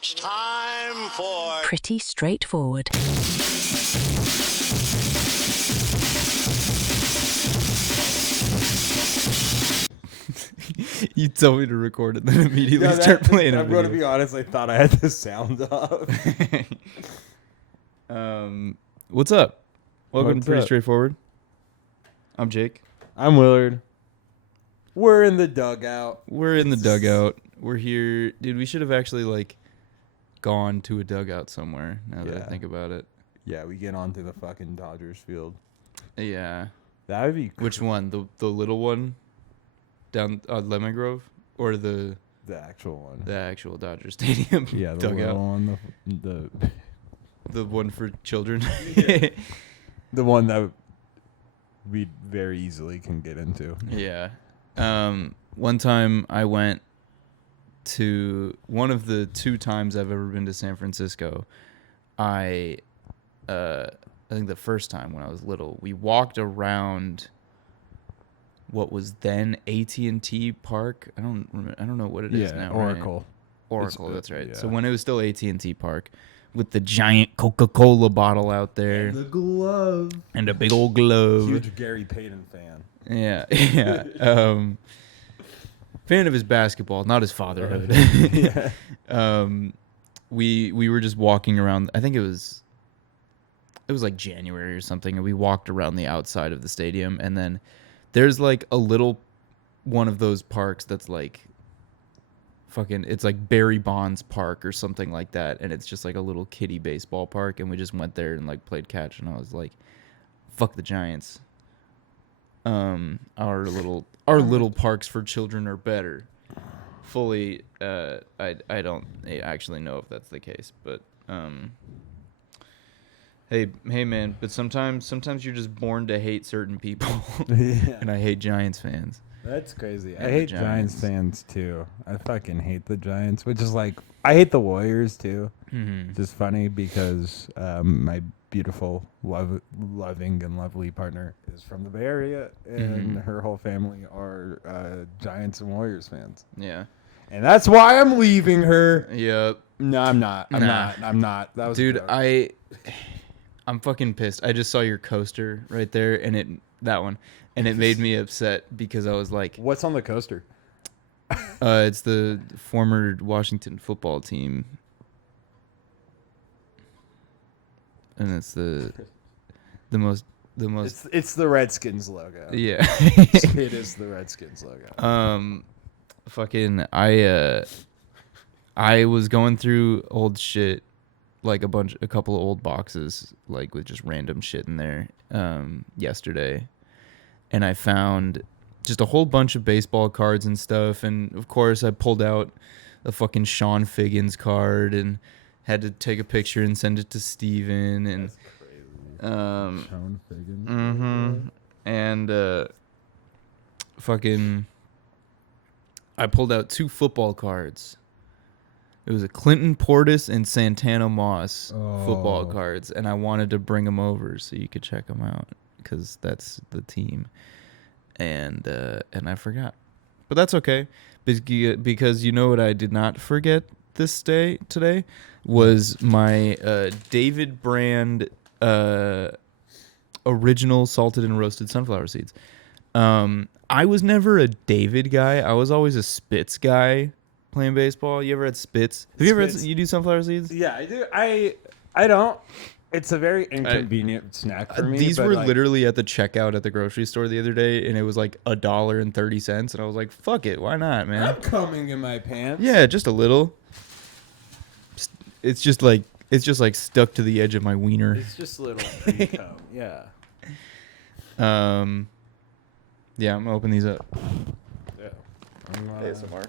It's time for... Pretty straightforward. You told me to record it, then immediately start playing it. I'm going to be honest, I thought I had the sound up. What's up? Welcome What's to Pretty up? Straightforward. I'm Jake. I'm Willard. We're in the dugout. We're in the dugout. We're here. Dude, we should have actually, gone to a dugout somewhere, now that I think about it. Yeah, we get onto the fucking Dodgers field. Yeah. That would be Which one? The little one? Down Lemon Grove? Or the actual one. actual Dodger Stadium Yeah, the dugout? little one. The one for children? The one that we very easily can get into. Yeah. One time I went to one of the 2 times I've ever been to San Francisco. I think the first time when I was little, we walked around what was then AT&T Park. I don't know what it is now. Oracle. Right? Oracle, that's right. Yeah. So when it was still AT&T Park, with the giant Coca-Cola bottle out there. And the glove. And a big old glove. Huge Gary Payton fan. Yeah, yeah. Fan of his basketball, not his fatherhood. Yeah. We were just walking around. I think it was like January or something, and we walked around the outside of the stadium, and then there's like a little one of those parks that's like fucking, it's like Barry Bonds Park or something like that, and it's just like a little kiddie baseball park, and we just went there and like played catch, and I was like, fuck the Giants. Our little parks for children are better. Fully, I don't actually know if that's the case, but hey man, but sometimes you're just born to hate certain people. Yeah. And I hate Giants fans. That's crazy. And I the hate Giants. Giants fans too. I fucking hate the Giants, which is like, I hate the Warriors too. Mm-hmm. It's just funny because my beautiful, loving, and lovely partner is from the Bay Area, and her whole family are Giants and Warriors fans. Yeah. And that's why I'm leaving her. Yep. No, I'm not. Nah. I'm not. That was a Dude, joke. I'm fucking pissed. I just saw your coaster right there, and it made me upset because I was like, What's on the coaster? it's the former Washington football team. And it's the most It's the Redskins logo. yeah. It is the Redskins logo. Fucking I was going through old shit, like a couple of old boxes, like with just random shit in there, yesterday, and I found just a whole bunch of baseball cards and stuff, and of course I pulled out a fucking Sean Figgins card and had to take a picture and send it to Steven, and That's crazy. Sean Figgins. mm-hmm. And fucking I pulled out 2 football cards. It was a Clinton Portis and Santana Moss football cards, and I wanted to bring them over so you could check them out because that's the team. And I forgot, but that's okay because you know what I did not forget today was my David brand original salted and roasted sunflower seeds. I was never a David guy. I was always a Spitz guy playing baseball. You ever had Spitz? Have you ever had, you do sunflower seeds? Yeah, I do. I don't. It's a very inconvenient snack for me. These but were like, literally at the checkout at the grocery store the other day, and it was like $1.30, and I was like, "Fuck it, why not, man?" I'm coming in my pants. Yeah, just a little. It's just like stuck to the edge of my wiener. It's just a little pre-cum. Yeah. Yeah, I'm gonna open these up. Yeah. ASMR.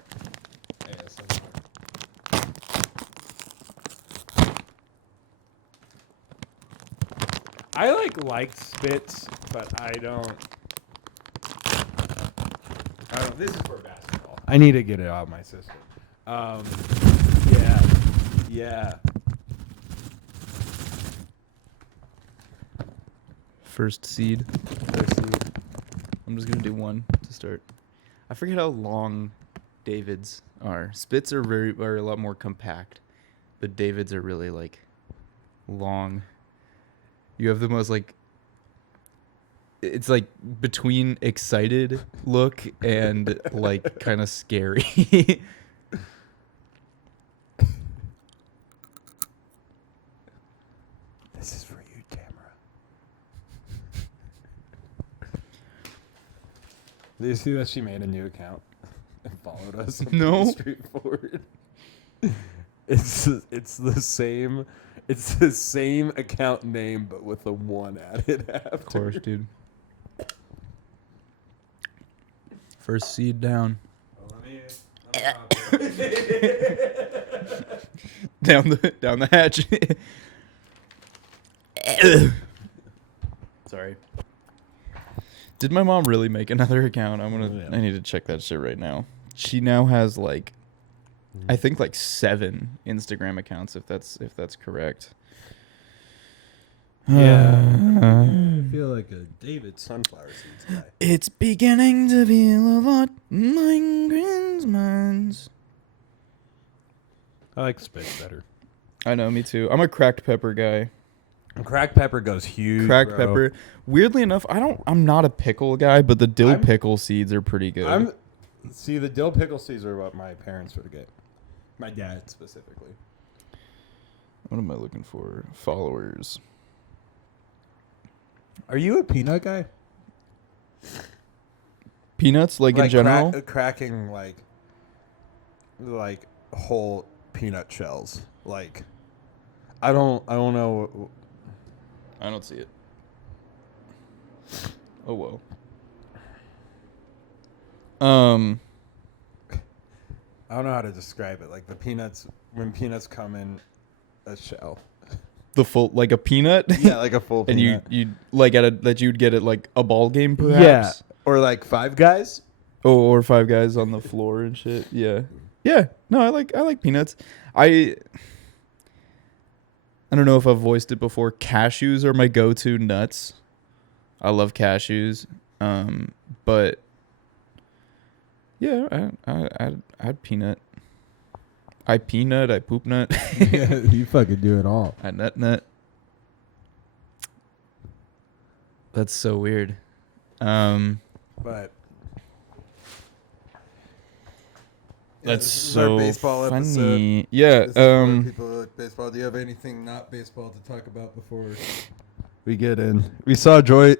I like Spitz, but I don't. This is for basketball. I need to get it out of my system. Yeah. First seed. I'm just gonna do one to start. I forget how long Davids are. Spits are a lot more compact. but David's are really like long. You have the most like, it's like between excited look and like kind of scary. This is for you, Tamara. Do you see that she made a new account and followed us? No. Straightforward. It's the same account name but with the one added after. Of course, dude. First seed down. Down the hatch. Sorry. Did my mom really make another account? I need to check that shit right now. She now has like, I think like 7 Instagram accounts if that's correct. I feel like a David Sunflower Seeds guy. It's beginning to feel a lot like Christmas. I like Spitz better. I know, me too. I'm a cracked pepper guy. Cracked pepper goes huge. Cracked pepper. Weirdly enough, I'm not a pickle guy, but the dill pickle seeds are pretty good. See, the dill pickle seeds are what my parents would get. My dad specifically. What am I looking for? Followers. Are you a peanut guy? Peanuts, like in general? Cracking like whole peanut shells. Like, I don't know. I don't see it. Oh, well. I don't know how to describe it. Like the peanuts, when peanuts come in a shell. The full, like a peanut? Yeah, like a full peanut. And you like that you'd get at like a ball game, perhaps? Yeah. Or like Five Guys. Oh, or Five Guys on the floor and shit. Yeah. Yeah. No, I like peanuts. I don't know if I've voiced it before. Cashews are my go-to nuts. I love cashews. But yeah, I'd peanut. I peanut, I poop nut. Yeah, you fucking do it all. I nut. That's so weird. But that's this is so our baseball funny. episode. Yeah. This is where people like baseball. Do you have anything not baseball to talk about before we get in? We saw Joy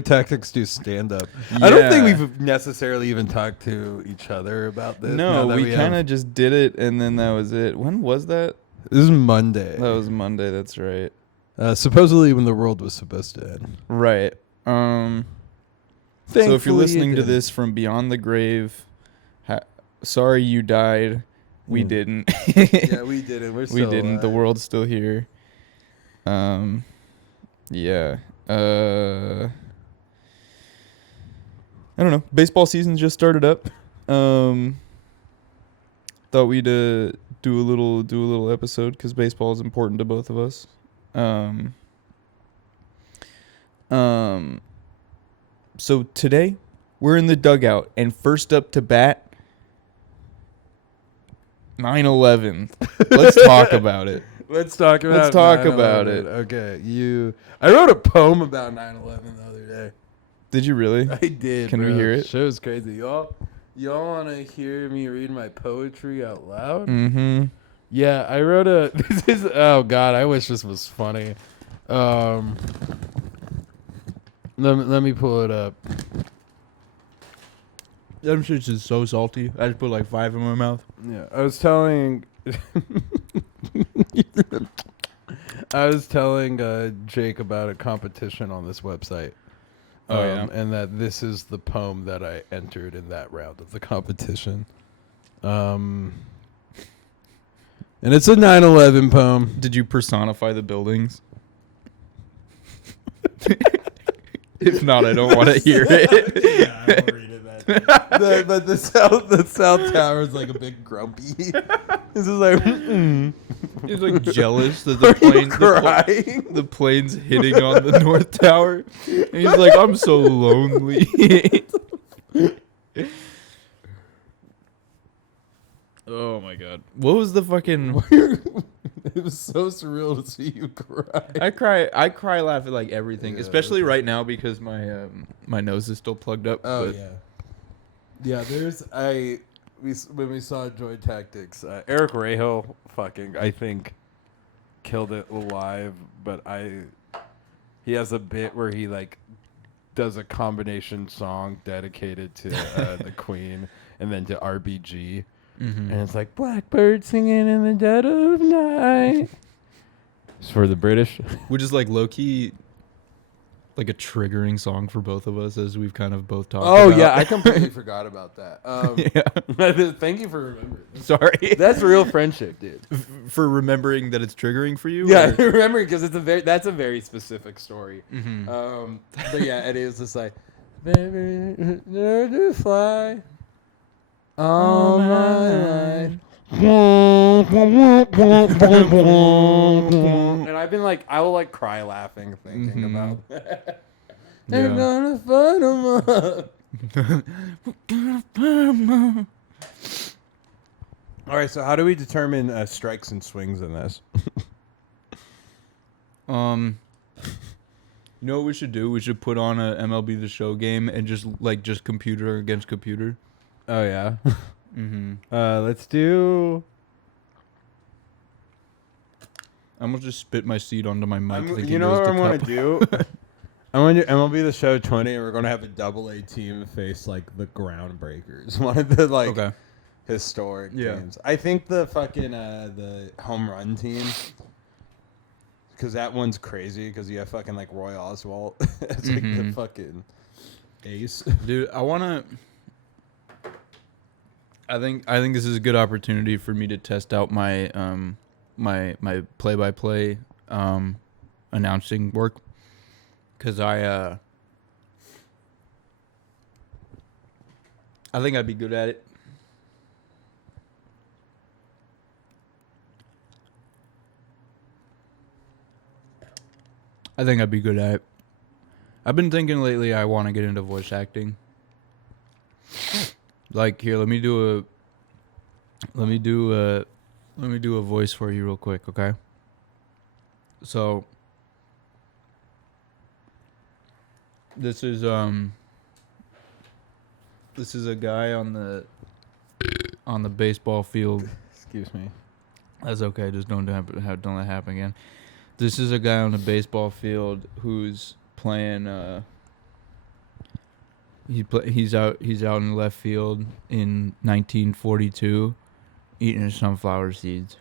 Tactics do stand up. Yeah. I don't think we've necessarily even talked to each other about this. No, we kind of just did it, and then that was it. When was that? This is Monday. That was Monday. That's right. Supposedly when the world was supposed to end. Right. So if you're listening to this from beyond the grave, sorry you died. We didn't. Yeah, we didn't. We didn't. alive. The world's still here. Yeah. I don't know. Baseball season just started up. Thought we'd do a little episode because baseball is important to both of us. So today we're in the dugout, and first up to bat, 9/11. Let's talk about it. Let's talk about Let's talk about it. Okay, I wrote a poem about 9/11 the other day. Did you really? I did. Can we hear it? Show's crazy. Y'all want to hear me read my poetry out loud? Mm-hmm. Yeah, I wrote a. This is. Oh God, I wish this was funny. Let me pull it up. Them shit's just so salty. I just put like 5 in my mouth. Yeah, I was telling Jake about a competition on this website. Oh, yeah. And that this is the poem that I entered in that round of the competition. And it's a 9/11 poem. Did you personify the buildings? If not, I don't want to hear it. Yeah, I won't read it. But the South Tower is like a big grumpy. This is like. He's like jealous that the plane, the plane's hitting on the North Tower, and he's like, "I'm so lonely." Oh my God! What was the fucking? It was so surreal to see you cry. I cry laugh at like everything, Yeah, especially right now because my nose is still plugged up. Oh but yeah. When we saw Joy Tactics, Eric Rahill I think killed it live, but he has a bit where he like does a combination song dedicated to the Queen and then to RBG. Mm-hmm. And it's like blackbird singing in the dead of night. It's for the British. Which is like low key like a triggering song for both of us, as we've kind of both talked about. Yeah, I completely forgot about that. Yeah. Thank you for remembering. Sorry. That's real friendship, dude. For remembering that it's triggering for you? Yeah, or- remembering because that's a very specific story. Mhm. But yeah, it is just like, baby, learn to fly all my life. And I've been like, I will like cry laughing thinking about that. They're gonna find 'em up. All right, so how do we determine strikes and swings in this? You know what we should do? We should put on a MLB The Show game and just computer against computer. Oh yeah. Mm-hmm. Let's do. I'm gonna just spit my seed onto my mic. thinking You know it was what the I'm gonna cup. do? I'm gonna do MLB The Show 20, and we're gonna have a AA team face like the Groundbreakers, one of the like Okay. historic Yeah. teams. I think the fucking the home run team, because that one's crazy. Because you have fucking like Roy Oswalt as like the fucking ace. Dude, I think this is a good opportunity for me to test out my my play-by-play announcing work, because I think I'd be good at it. I've been thinking lately I want to get into voice acting. Like, here, let me do a voice for you real quick, okay? So this is a guy on the baseball field. Excuse me. That's okay. Just don't let that happen again. This is a guy on the baseball field who's playing. He's out in left field in 1942, eating sunflower seeds.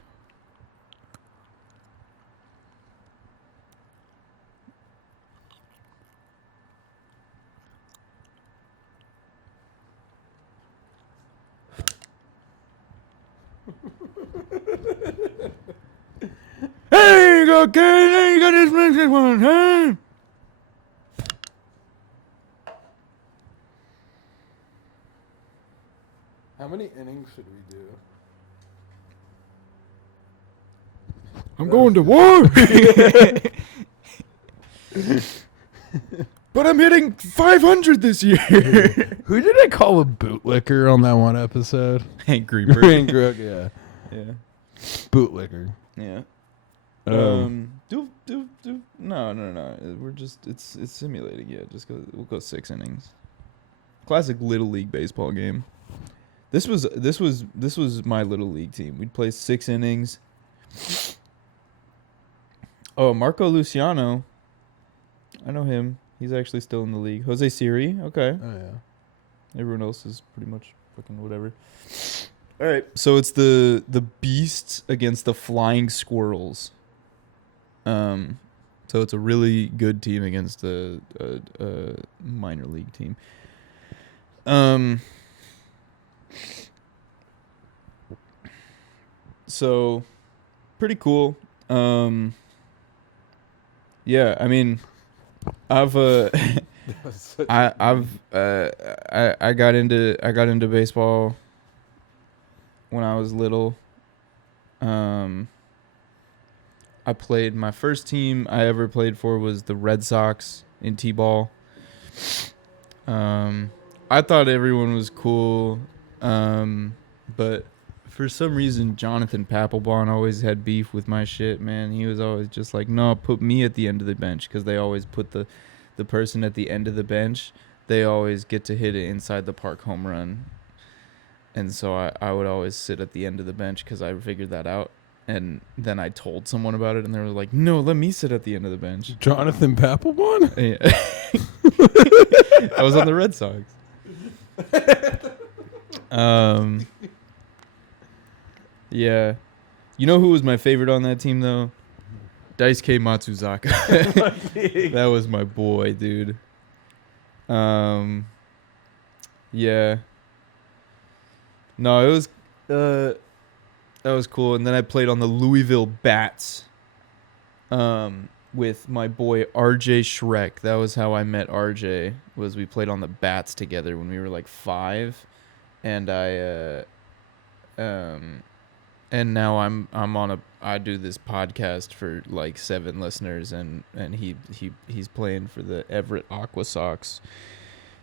Hey, you go, Ken. Hey, you got this next one, huh? How many innings should we do? I'm going to war. But I'm hitting 500 this year. Who did I call a bootlicker on that one episode? Hank Greenberg. Yeah. Yeah. Bootlicker. Yeah. Um, No. We're just it's simulating. Yeah, we'll go 6 innings. Classic little league baseball game. This was my little league team. We'd play 6 innings. Oh, Marco Luciano. I know him. He's actually still in the league. Jose Siri. Okay. Oh yeah. Everyone else is pretty much fucking whatever. All right. So it's the Beasts against the Flying Squirrels. So it's a really good team against a minor league team. So pretty cool. Yeah, I mean, I got into baseball when I was little. I played, my first team I ever played for was the Red Sox in T-ball. I thought everyone was cool, but For some reason, Jonathan Papelbon always had beef with my shit, man. He was always just like, no, put me at the end of the bench, because they always put the person at the end of the bench. They always get to hit it inside the park home run. And so I would always sit at the end of the bench because I figured that out. And then I told someone about it, and they were like, no, let me sit at the end of the bench. Jonathan Papelbon? Yeah. I was on the Red Sox. Yeah. You know who was my favorite on that team, though? Daisuke Matsuzaka. That was my boy, dude. Yeah. No, it was... that was cool. And then I played on the Louisville Bats with my boy RJ Shrek. That was how I met RJ, was we played on the Bats together when we were like 5. And and now I do this podcast for like 7 listeners, and he's playing for the Everett Aqua Sox,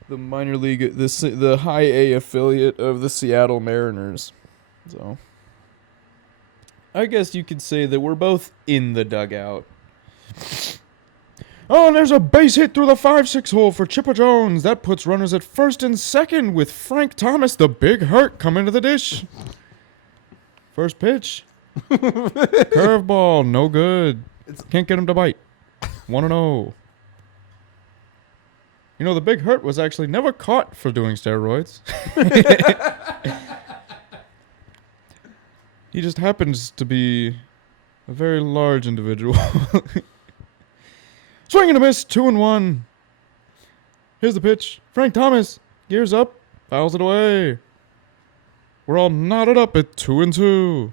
the minor league, the high A affiliate of the Seattle Mariners. So I guess you could say that we're both in the dugout. Oh, and there's a base hit through the 5-6 hole for Chipper Jones. That puts runners at first and second with Frank Thomas, the big hurt, coming to the dish. First pitch. Curveball, no good. Can't get him to bite. 1-0. You know, the big hurt was actually never caught for doing steroids. He just happens to be a very large individual. Swing and a miss, 2-1. Here's the pitch. Frank Thomas gears up, fouls it away. We're all knotted up at 2-2.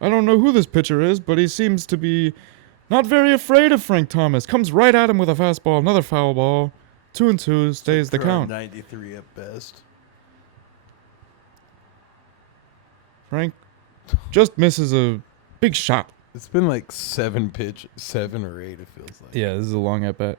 I don't know who this pitcher is, but he seems to be not very afraid of Frank Thomas. Comes right at him with a fastball, another foul ball. 2-2 stays the count. 93 at best. Frank just misses a big shot. It's been like 7 or 8, it feels like. Yeah, this is a long at bat.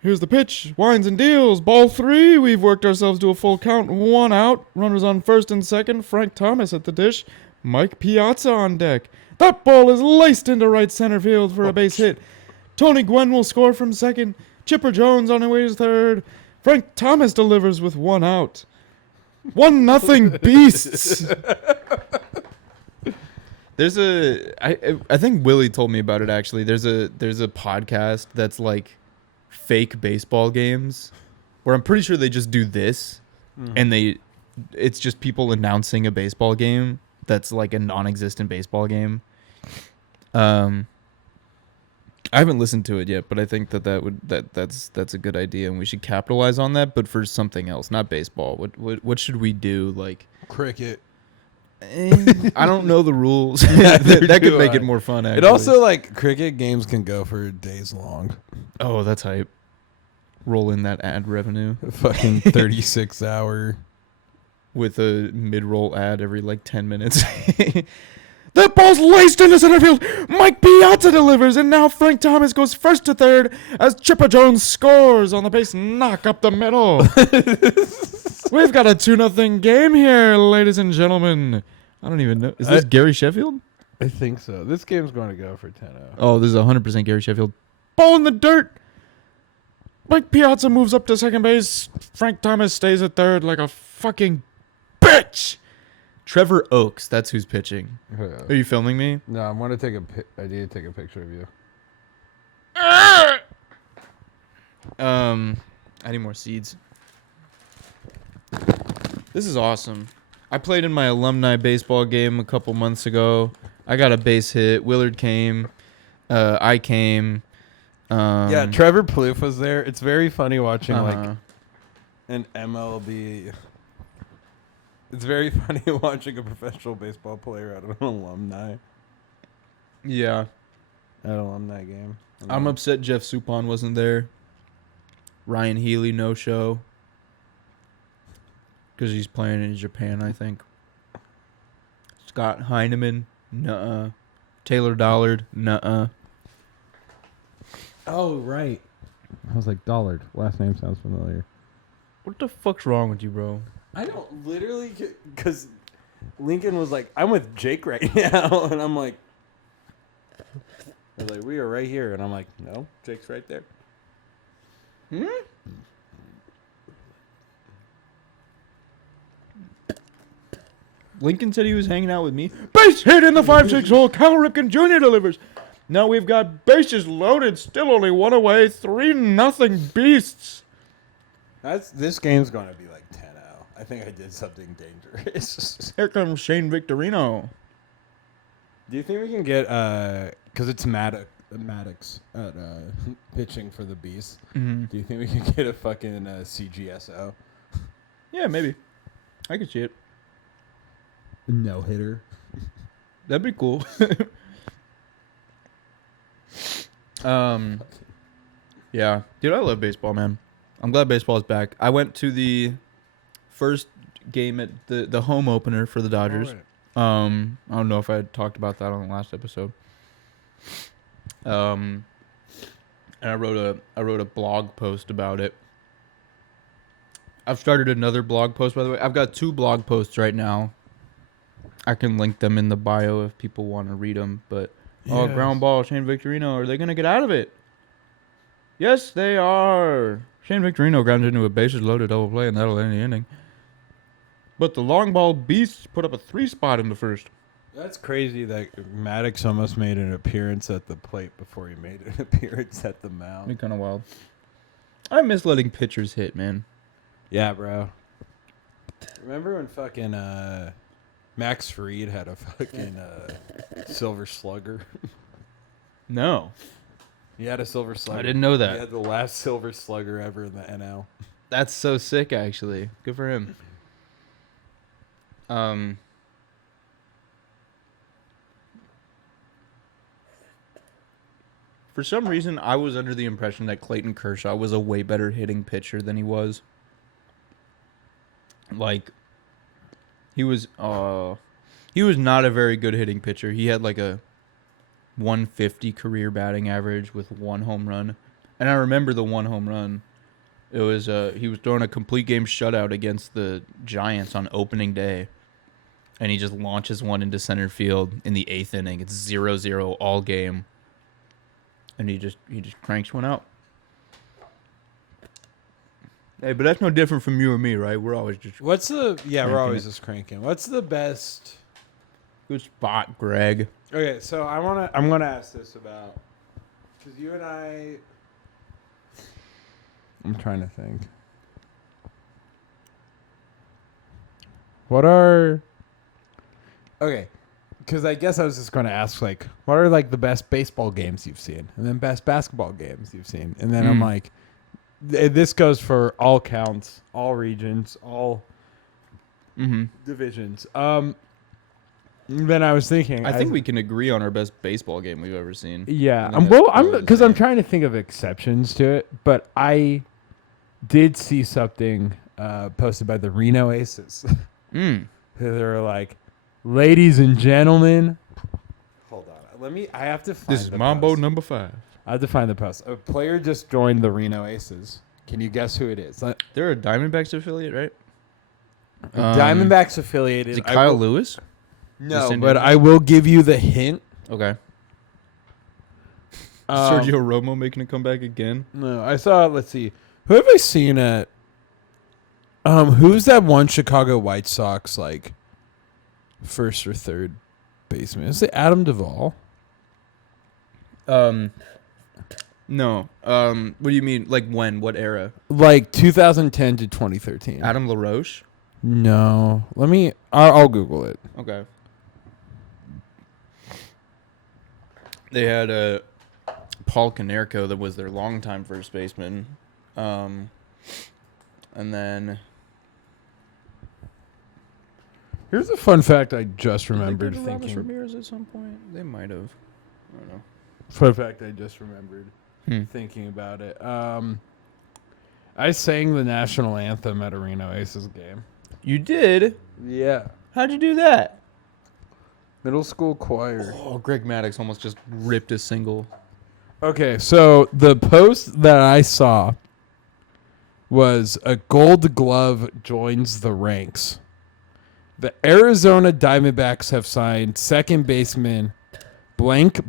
Here's the pitch. Winds and deals. Ball 3. We've worked ourselves to a full count. 1 out. Runners on first and second. Frank Thomas at the dish. Mike Piazza on deck. That ball is laced into right center field for a base hit. Tony Gwynn will score from second. Chipper Jones on his way to third. Frank Thomas delivers with 1 out. 1-0 beasts. There's I think Willie told me about it actually. There's a podcast that's like fake baseball games where I'm pretty sure they just do this and it's just people announcing a baseball game that's like a non-existent baseball game. I haven't listened to it yet, but I think that's a good idea and we should capitalize on that, but for something else, not baseball. What should we do? Like cricket. I don't know the rules. that could make it more fun, actually. It also, like, cricket games can go for days long. Oh, that's hype. Roll in that ad revenue. A fucking 36-hour. With a mid-roll ad every, like, 10 minutes. That ball's laced into center field. Mike Piazza delivers, and now Frank Thomas goes first to third as Chipper Jones scores on the base knock up the middle. We've got a 2-0 game here, ladies and gentlemen. I don't even know. Is this Gary Sheffield? I think so. This game's going to go for 10-0. Oh, this is 100% Gary Sheffield. Ball in the dirt. Mike Piazza moves up to second base. Frank Thomas stays at third like a fucking bitch. Trevor Oakes, that's who's pitching. Are you filming me? No, I want to take I need to take a picture of you. I need more seeds. This is awesome. I played in my alumni baseball game a couple months ago. I got a base hit. Willard came. I came. Yeah, Trevor Plouffe was there. It's very funny watching like an MLB. It's very funny watching a professional baseball player at an alumni. Yeah. At an alumni game. I'm upset Jeff Suppan wasn't there. Ryan Healy, no show. Because he's playing in Japan, I think. Scott Heineman, nuh-uh. Taylor Dollard, nuh-uh. Oh, right. I was like, Dollard. Last name sounds familiar. What the fuck's wrong with you, bro? I don't literally, because Lincoln was like, I'm with Jake right now. And I'm like, we are right here. And I'm like, no, Jake's right there. Lincoln said he was hanging out with me. Base hit in the 5-6 hole. Cal Ripken Jr. delivers. Now we've got bases loaded. Still only one away. 3-0 Beasts. This game's going to be like 10-0. I think I did something dangerous. Here comes Shane Victorino. Do you think we can get, because it's Maddox at pitching for the Beasts. Mm-hmm. Do you think we can get a fucking CGSO? Yeah, maybe. I could see it. No hitter. That'd be cool. Yeah. Dude, I love baseball, man. I'm glad baseball is back. I went to the first game at the home opener for the Dodgers. All right. I don't know if I had talked about that on the last episode. And I wrote a blog post about it. I've started another blog post, by the way. I've got 2 blog posts right now. I can link them in the bio if people want to read them. But Yes. Ground ball, Shane Victorino. Are they gonna get out of it? Yes, they are. Shane Victorino grounds into a bases loaded double play, and that'll end the inning. But the long ball Beasts put up a 3-spot in the first. That's crazy that Maddox almost made an appearance at the plate before he made an appearance at the mound. Be kind of wild. I miss letting pitchers hit, man. Yeah, bro. Remember when fucking Max Fried had a fucking silver slugger? No, He had a silver slugger. I didn't know He that. had the last silver slugger ever in the NL. That's so sick, actually. Good for him. For some reason, I was under the impression that Clayton Kershaw was a way better hitting pitcher than he was. Like, he was not a very good hitting pitcher. He had like a 150 career batting average with 1 home run. And I remember the 1 home run. It was he was throwing a complete game shutout against the Giants on opening day. And he just launches one into center field in the 8th inning. It's 0-0 all game. And he just cranks one out. Hey, but that's no different from you or me, right? We're always just We're always it. just cranking. What's the best? good spot, Greg. Okay, so I'm gonna ask this about, because you and I'm trying to think. Okay, because I guess I was just going to ask, like, what are, like, the best baseball games you've seen? And then best basketball games you've seen. And then I'm like, this goes for all counts, all regions, all divisions. Then I was thinking. I think we can agree on our best baseball game we've ever seen. Yeah, I think that's I'm probably the because I'm same. trying to think of exceptions to it, but I did see something posted by the Reno Aces. They're like, ladies and gentlemen. Hold on, I have to find. This is the Mambo post. number 5. I have to find the post. A player just joined the Reno Aces. Can you guess who it is? They're a Diamondbacks affiliate, right? Diamondbacks affiliated. Is it Kyle Lewis? No, Just in but here? I will give you the hint. Okay. Um, Sergio Romo making a comeback again. No, I saw. Let's see. Who have I seen at? Who's that one Chicago White Sox like first or third baseman? Is it Adam Duvall? No. What do you mean? Like when? What era? Like 2010 to 2013. Adam LaRoche? No, I'll Google it. Okay. They had Paul Konerko that was their longtime first baseman. And then... Here's a fun fact I just Did they remembered go to Ramos thinking. Ramirez at some point? They might have. I don't know. Fun fact I just remembered thinking about it. I sang the national anthem at a Reno Aces game. You did? Yeah. How'd you do that? Middle school choir. Oh, Greg Maddux almost just ripped a single. Okay, so the post that I saw was a Gold Glove joins the ranks. The Arizona Diamondbacks have signed second baseman blank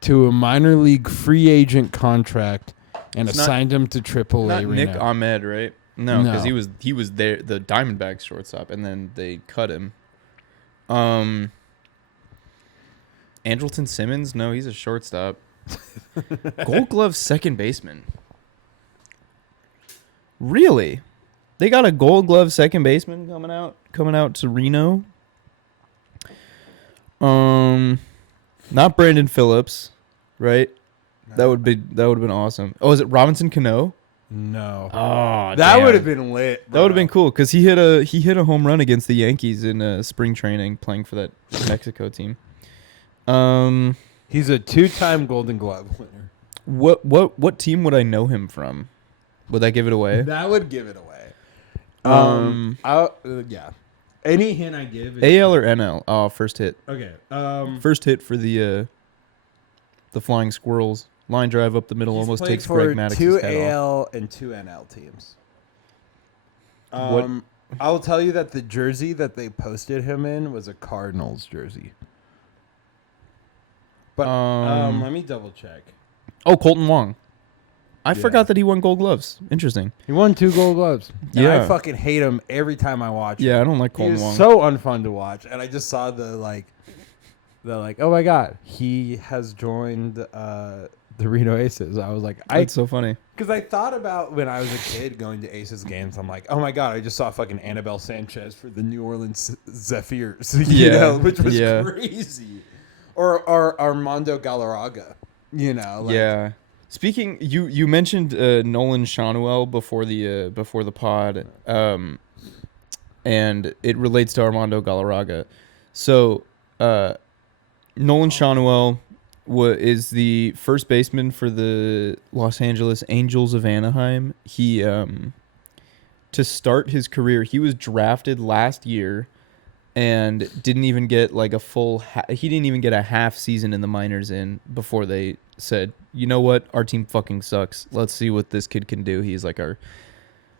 to a minor league free agent contract and It's assigned him to AAA Not Reno. Nick Ahmed, right? No, because No. he was there, the Diamondbacks shortstop, and then they cut him. Andrelton Simmons? No, he's a shortstop. Gold Glove second baseman. Really? They got a Gold Glove second baseman coming out to Reno. Not Brandon Phillips, right? No. That would have been awesome. Oh, is it Robinson Cano? No. Oh, That would have been lit. That would have been cool because he hit a home run against the Yankees in spring training, playing for that Mexico team. He's a 2-time Golden Glove winner. What team would I know him from? Would that give it away? That would give it away. Yeah. Any hint I give? AL or NL? Oh, first hit. Okay. First hit for the Flying Squirrels. Line drive up the middle almost takes Greg Maddox's two head off. AL and 2 NL teams. What? I'll tell you that the jersey that they posted him in was a Cardinals jersey. But let me double check. Oh, Colton Wong. I Yeah. forgot that he won Gold Gloves. Interesting. He won 2 Gold Gloves. And Yeah. I fucking hate him every time I watch him. Yeah, I don't like He Colton was Wong. so unfun to watch. And I just saw the oh my God, he has joined the Reno Aces. I was like, That's so funny. because I thought about when I was a kid going to Aces games. I'm like, oh my God, I just saw fucking Annabelle Sanchez for the New Orleans Zephyrs, which was crazy. Or Armando Galarraga, Yeah. Speaking, you mentioned Nolan Shanuel before the pod, and it relates to Armando Galarraga. So, Nolan Shanuel is the first baseman for the Los Angeles Angels of Anaheim. He to start his career, he was drafted last year and didn't even get like a full he didn't even get a half season in the minors in before they said, you know what, our team fucking sucks, let's see what this kid can do. He's like our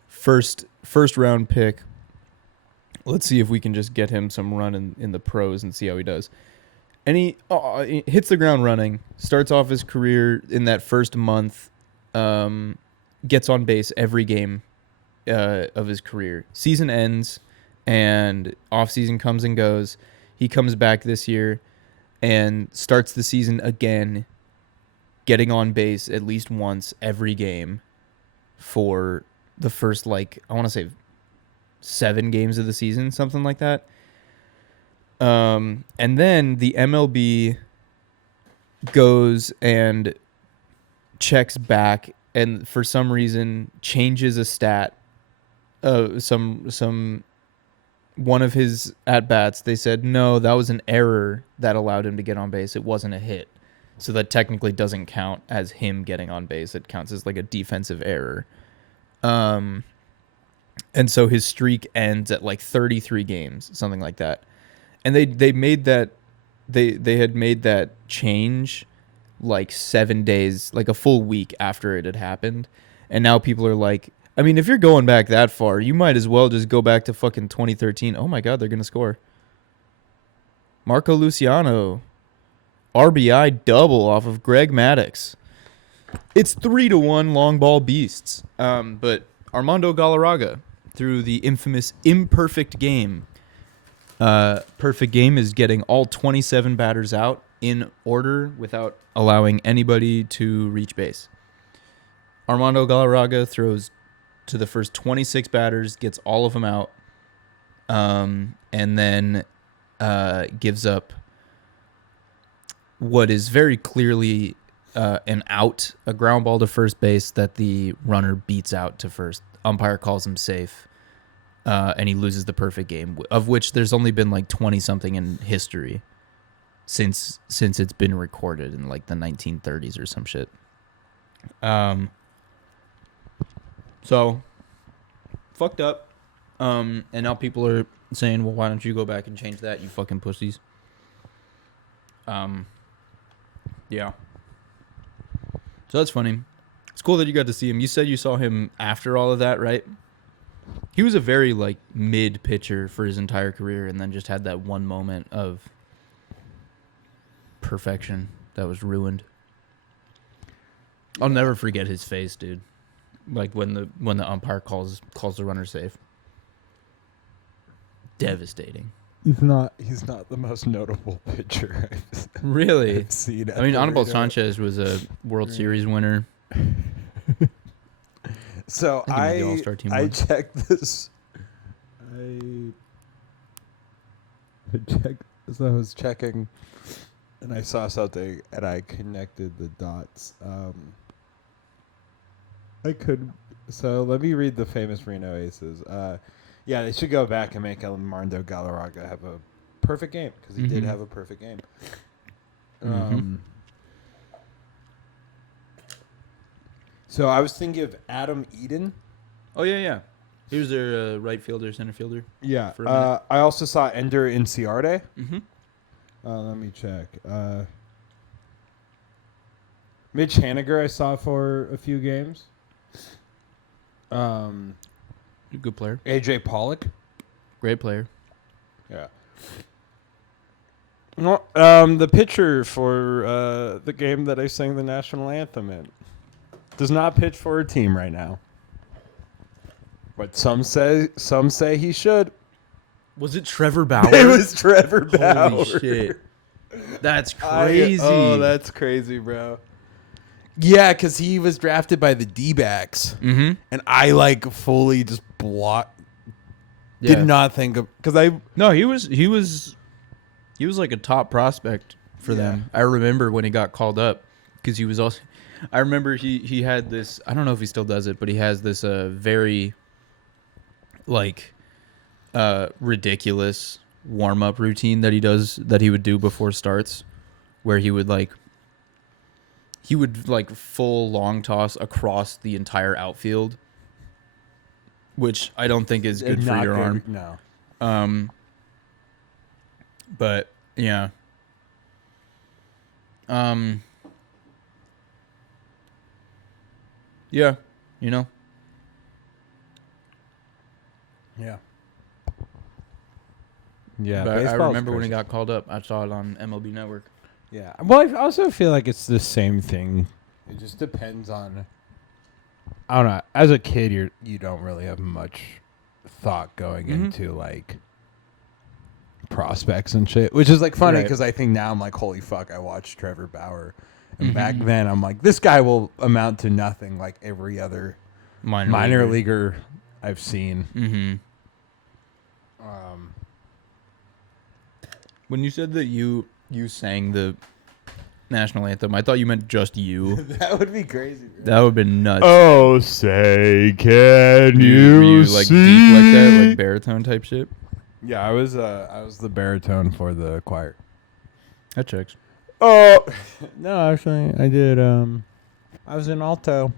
first round pick, let's see if we can just get him some run in the pros and see how he does. And he hits the ground running, starts off his career in that first month, gets on base every game of his career. Season ends and off-season comes and goes. He comes back this year and starts the season again, getting on base at least once every game for the first, I want to say 7 games of the season, something like that. And then the MLB goes and checks back and for some reason changes a stat. One of his at-bats, they said, no, that was an error that allowed him to get on base. It wasn't a hit. So that technically doesn't count as him getting on base. It counts as like a defensive error. And so his streak ends at like 33 games, something like that. And they made that they had made that change like 7 days, like a full week after it had happened. And now people are like, I mean, if you're going back that far, you might as well just go back to fucking 2013. Oh my God, they're going to score. Marco Luciano, RBI double off of Greg Maddox. It's 3-1 long ball beasts. But Armando Galarraga, through the infamous imperfect game, perfect game is getting all 27 batters out in order without allowing anybody to reach base. Armando Galarraga throws to the first 26 batters, gets all of them out, and then gives up what is very clearly an out, a ground ball to first base that the runner beats out to first. Umpire calls him safe, and he loses the perfect game, of which there's only been like 20-something in history since it's been recorded in like the 1930s or some shit. So, fucked up. And now people are saying, well, why don't you go back and change that, you fucking pussies? Yeah. So that's funny. It's cool that you got to see him. You said you saw him after all of that, right? He was a very like mid pitcher for his entire career, and then just had that one moment of perfection that was ruined. I'll never forget his face, dude. Like when the umpire calls the runner safe. Devastating. He's not the most notable pitcher Really? I've seen. I mean, Anibal Sanchez was a World Series winner. So I think he made the All-Star team I once. checked this. I checked. So I was checking, and I saw something, and I connected the dots. I could. So let me read the famous Reno Aces. Yeah, they should go back and make Armando Galarraga have a perfect game because he did have a perfect game. So I was thinking of Adam Eden. Oh yeah. He was their right fielder, center fielder. Yeah. For a minute. I also saw Ender Inciarte. Mm-hmm. Let me check. Mitch Haniger I saw for a few games. Good player. AJ Pollock. Great player. Yeah. Well, the pitcher for the game that I sang the national anthem in does not pitch for a team right now. But some say he should. Was it Trevor Bauer? It was Trevor Bauer. Holy shit. That's crazy. That's crazy, bro. Yeah, because he was drafted by the D-backs. Mm-hmm. And I, like, fully just blocked. Yeah. Did not think of... Because I... No, he was like a top prospect for them. I remember when he got called up because he was also... I remember he had this... I don't know if he still does it, but he has this very, like, ridiculous warm-up routine that he would do before starts where he would full long toss across the entire outfield, which I don't think is good for your arm. No. But yeah. Yeah, you know. Yeah. Yeah. But I remember when he got called up. I saw it on MLB Network. Yeah. Well, I also feel like it's the same thing. It just depends on... I don't know. As a kid, you don't really have much thought going into, like, prospects and shit, which is, like, funny because I think now I'm like, holy fuck, I watched Trevor Bauer. And back then, I'm like, this guy will amount to nothing like every other minor leaguer I've seen. Mm-hmm. When you said that you sang the national anthem, I thought you meant just you. That would be crazy, bro. That would have been nuts. Oh, say, can Were you like deep like that, like baritone type shit? Yeah, I was the baritone for the choir. That checks. Oh no, actually, I did. I was in alto.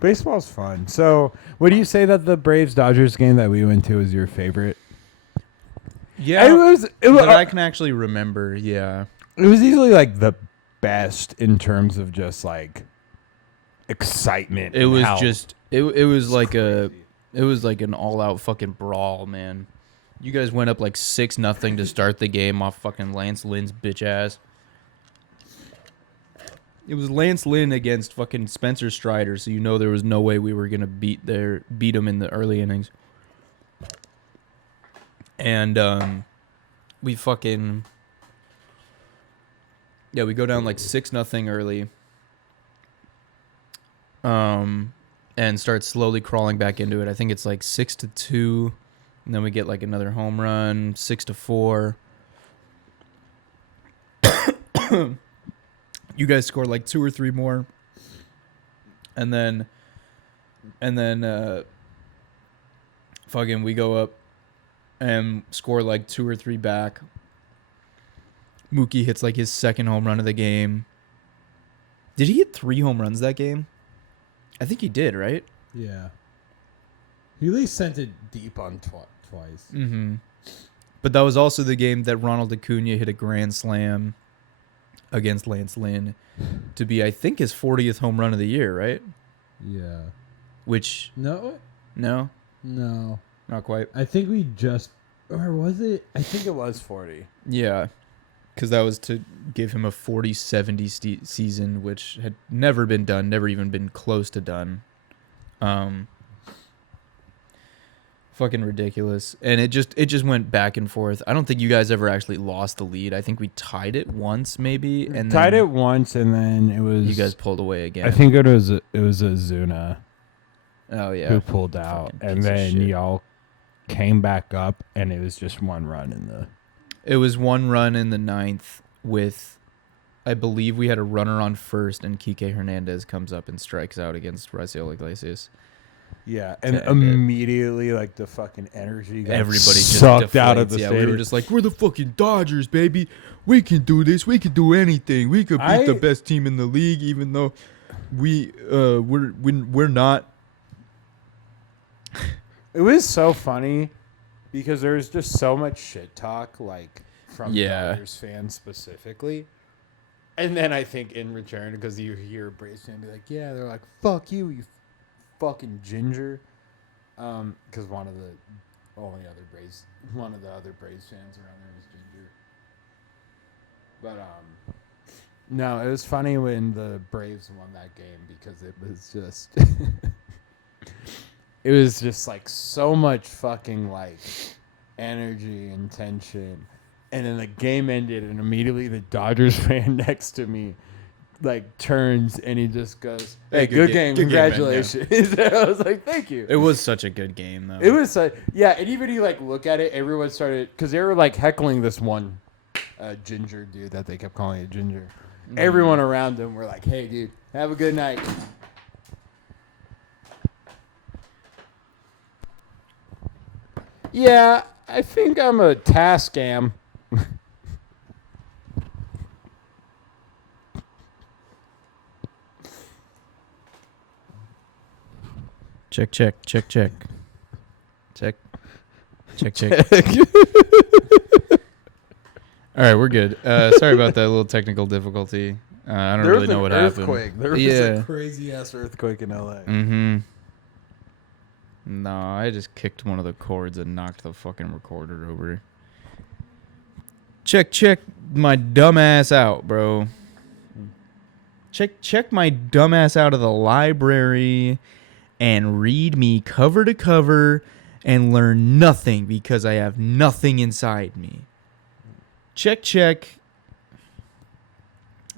Baseball's fun. So, would you say that the Braves-Dodgers game that we went to was your favorite? Yeah, it was. But I can actually remember. Yeah, it was easily like the best in terms of just like excitement. It was just. It was like crazy. It was like an all-out fucking brawl, man. You guys went up like 6-0 to start the game off fucking Lance Lynn's bitch ass. It was Lance Lynn against fucking Spencer Strider, so you know there was no way we were gonna beat him in the early innings. And we fucking we go down like 6-0 early. And start slowly crawling back into it. I think it's like 6-2, and then we get like another home run, 6-4. You guys score like 2 or 3 more, and then fucking we go up and score like 2 or 3 back. Mookie hits like his second home run of the game. Did he hit 3 home runs that game? I think he did, right? Yeah. He at least sent it deep on twice. Mm-hmm. But that was also the game that Ronald Acuna hit a grand slam against Lance Lynn to be, I think, his 40th home run of the year, right? Yeah. Which, No, no, no. not quite. I think we just, or was it? I think it was 40. Yeah, because that was to give him a 40-70 season, which had never been done, never even been close to done. Fucking ridiculous. And it just went back and forth. I don't think you guys ever actually lost the lead. I think we tied it once, maybe, and Tied then it once, and then it was. you guys pulled away again. I think it was Azuna Oh yeah. who pulled out, Fucking and piece of then shit. y'all came back up, and it was just one run in the. It was one run in the ninth with, I believe we had a runner on first, and Kike Hernandez comes up and strikes out against Raisel Iglesias. Yeah, and to end it. immediately like the fucking energy got Everybody just sucked out of deflates. the Yeah, stadium. we were just like, we're the fucking Dodgers, baby. We can do this. We can do anything. We could beat the best team in the league, even though we're not. It was so funny because there was just so much shit talk, like from Yeah. Dodgers fans specifically. And then I think in return, because you hear Braves fan be like, "Yeah," they're like, "Fuck you, you fucking ginger," because one of the other Braves fans around there was ginger. But no, it was funny when the Braves won that game because it was just. It was just like so much fucking like energy and tension. And then the game ended and immediately the Dodgers fan next to me like turns and he just goes, "Hey, good game. Good game, man, Congratulations." I was like, "Thank you." It was such a good game, though. It was yeah, and even you like look at it, everyone started because they were like heckling this one ginger dude that they kept calling it ginger. Everyone around them were like, "Hey, dude, have a good night." Yeah, I think I'm a Tascam. Check. Check. All right, we're good. Sorry about that little technical difficulty. I don't really know what happened. There was Yeah. a crazy ass earthquake in LA. Mm-hmm. No, I just kicked one of the cords and knocked the fucking recorder over. Check my dumb ass out, bro. Check my dumb ass out of the library and read me cover to cover and learn nothing because I have nothing inside me. Check.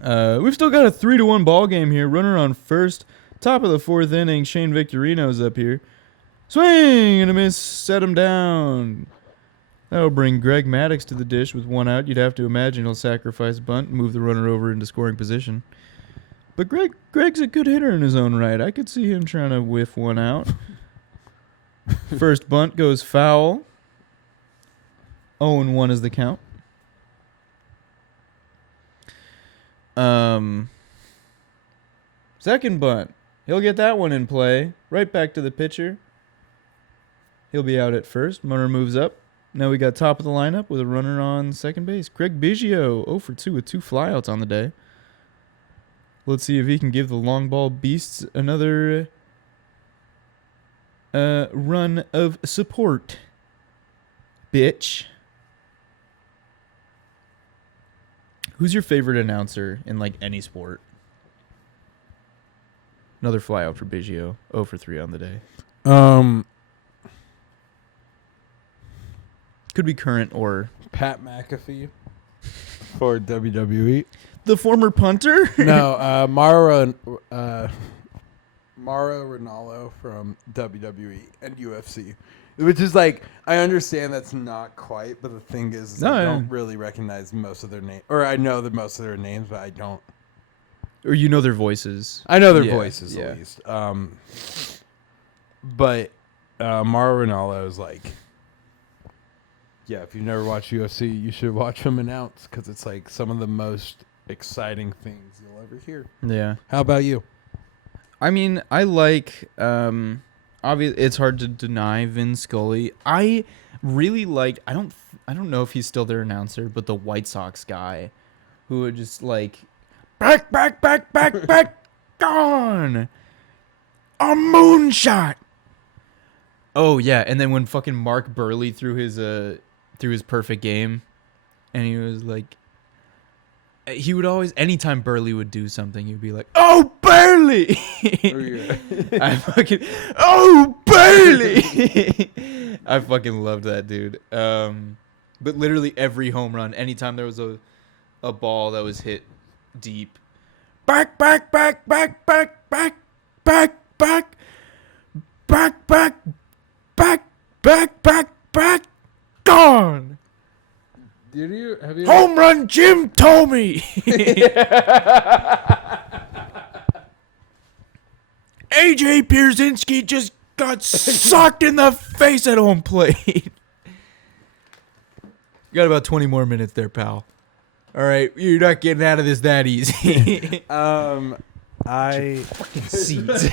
We've still got a 3-1 ball game here. Runner on first. Top of the fourth inning. Shane Victorino's up here. Swing and a miss. Set him down. That'll bring Greg Maddux to the dish with one out. You'd have to imagine he'll sacrifice bunt and move the runner over into scoring position. But Greg's a good hitter in his own right. I could see him trying to whiff one out. First bunt goes foul. 0-1 is the count. Second bunt. He'll get that one in play. Right back to the pitcher. He'll be out at first. Runner moves up. Now we got top of the lineup with a runner on second base. Craig Biggio, 0 for 2 with 2 flyouts on the day. Let's see if he can give the long ball beasts another run of support. Bitch. Who's your favorite announcer in like any sport? Another flyout for Biggio. 0 for 3 on the day. Could be current or Pat McAfee for WWE. the former punter. No, Mauro Ranallo from WWE and UFC. Which is like, I understand that's not quite, but the thing is I don't really recognize most of their names. Or I know that most of their names, but I don't. Or you know their voices. I know their Yeah, voices yeah. at least. But Mauro Ranallo is like, yeah, if you've never watched UFC, you should watch him announce because it's like some of the most exciting things you'll ever hear. Yeah. How about you? I mean, I like obviously it's hard to deny Vin Scully. I really liked I don't know if he's still their announcer, but the White Sox guy who would just like back, gone. A moonshot. Oh yeah, and then when fucking Mark Burley threw his perfect game, and he was like, he would always, anytime Burley would do something, he'd be like, "Oh Burley!" Oh, yeah. Oh Burley! I fucking loved that dude. But literally every home run, anytime there was a ball that was hit deep, back, gone. Have you Home run, Jim Tomey. AJ Pierzynski just got sucked in the face at home plate. You got about 20 more minutes there, pal. All right, you're not getting out of this that easy. Seats.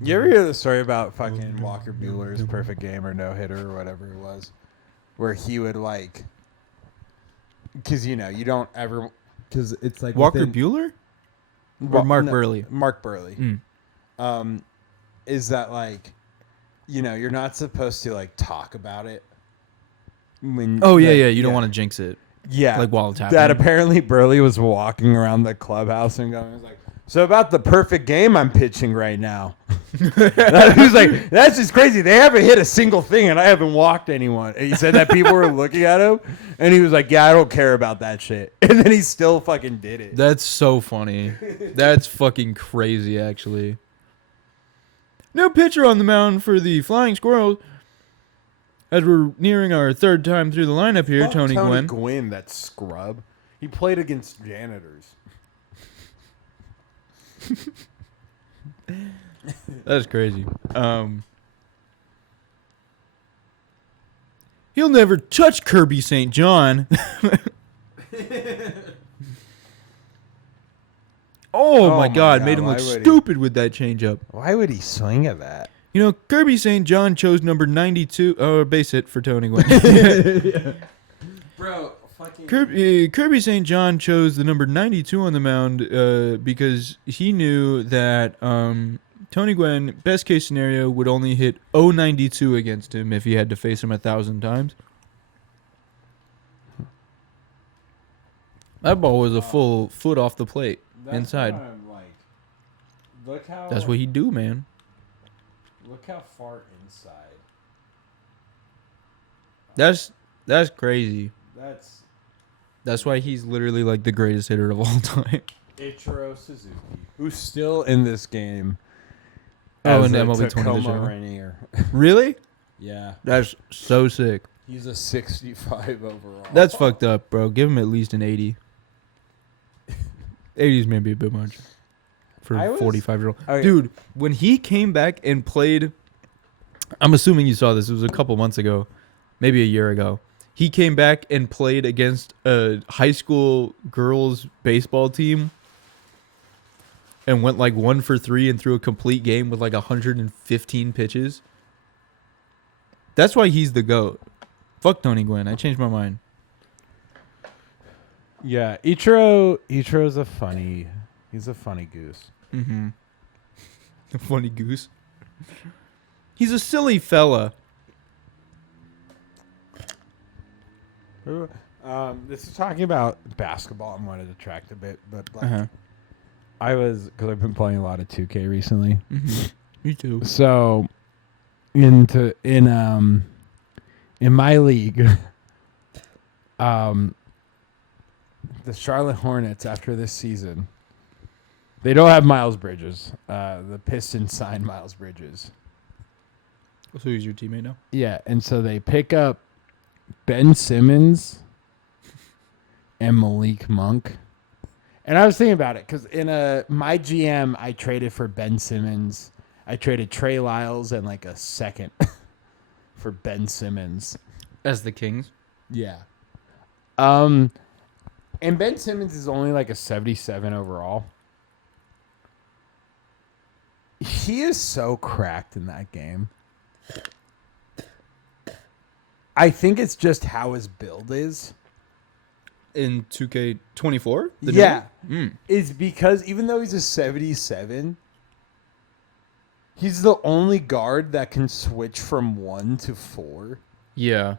You ever hear the story about fucking Walker Bueller's perfect game or no hitter or whatever it was, where he would like, because you don't ever because it's like Walker within- Bueller or Mark no, Burley? Mark Burley. Is that like, you're not supposed to like talk about it. When Oh yeah. You don't want to jinx it. Yeah, Like while it's that happening. apparently Burley was walking around the clubhouse and going, was like, so about the perfect game I'm pitching right now. He was like, that's just crazy. They haven't hit a single thing and I haven't walked anyone. And he said that people were looking at him and he was like, yeah, I don't care about that shit. And then he still fucking did it. That's so funny. That's fucking crazy, actually. No pitcher on the mound for the Flying Squirrels. As we're nearing our third time through the lineup here, Fuck Tony Gwynn. Gwynn, that scrub. He played against janitors. That's crazy. He'll never touch Kirby St. John. Oh my God, made him why look would he? stupid with that changeup. Why would he swing at that? You know, Kirby St. John chose number 92. Oh, base hit for Tony Gwynn. Bro, fucking... Kirby St. John chose the number 92 on the mound because he knew that Tony Gwynn, best case scenario, would only hit 092 against him if he had to face him 1,000 times. That ball was a full foot off the plate inside. What I'm like, look how... That's what he'd do, man. Look how far inside. That's crazy. That's why he's literally like the greatest hitter of all time. Ichiro Suzuki, who's still in this game. Oh, as in a MLB 20 Tacoma this year. Rainier. Really? Yeah, That's so sick. he's a 65 overall. That's fucked up, bro. Give him at least an 80. 80 is maybe a bit much for I a was- 45-year-old. okay. Dude, when he came back and played, I'm assuming you saw this. It was a couple months ago, maybe a year ago. He came back and played against a high school girls baseball team and went like 1 for 3 and threw a complete game with like 115 pitches. That's why he's the GOAT. Fuck Tony Gwynn. I changed my mind. Yeah, Ichiro's he's a funny goose. Mm-hmm. A funny goose. He's a silly fella. This is talking about basketball. I'm wanted to track a bit, but like, Uh-huh. because I've been playing a lot of 2K recently. Mm-hmm. Me too. So, in my league, the Charlotte Hornets after this season, they don't have Miles Bridges. The Pistons signed Miles Bridges. So he's your teammate now? Yeah, and so they pick up Ben Simmons and Malik Monk. And I was thinking about it because in my GM, I traded for Ben Simmons. I traded Trey Lyles and like a second for Ben Simmons. As the Kings? Yeah. And Ben Simmons is only like a 77 overall. He is so cracked in that game. I think it's just how his build is. In 2K24? Yeah. It's because even though he's a 77, he's the only guard that can switch from 1 to 4. Yeah.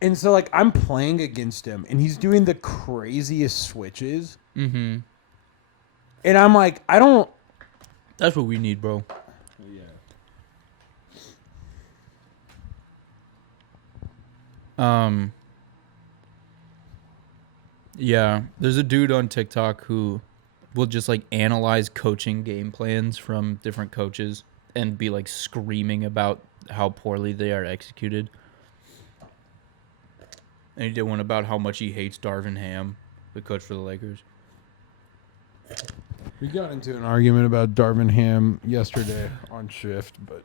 And so, like, I'm playing against him, and he's doing the craziest switches. Mm-hmm. And I'm like, I don't... That's what we need, bro. Yeah. Yeah, there's a dude on TikTok who will just like analyze coaching game plans from different coaches and be like screaming about how poorly they are executed. And he did one about how much he hates Darvin Ham, the coach for the Lakers. We got into an argument about Darvin Ham yesterday on shift, but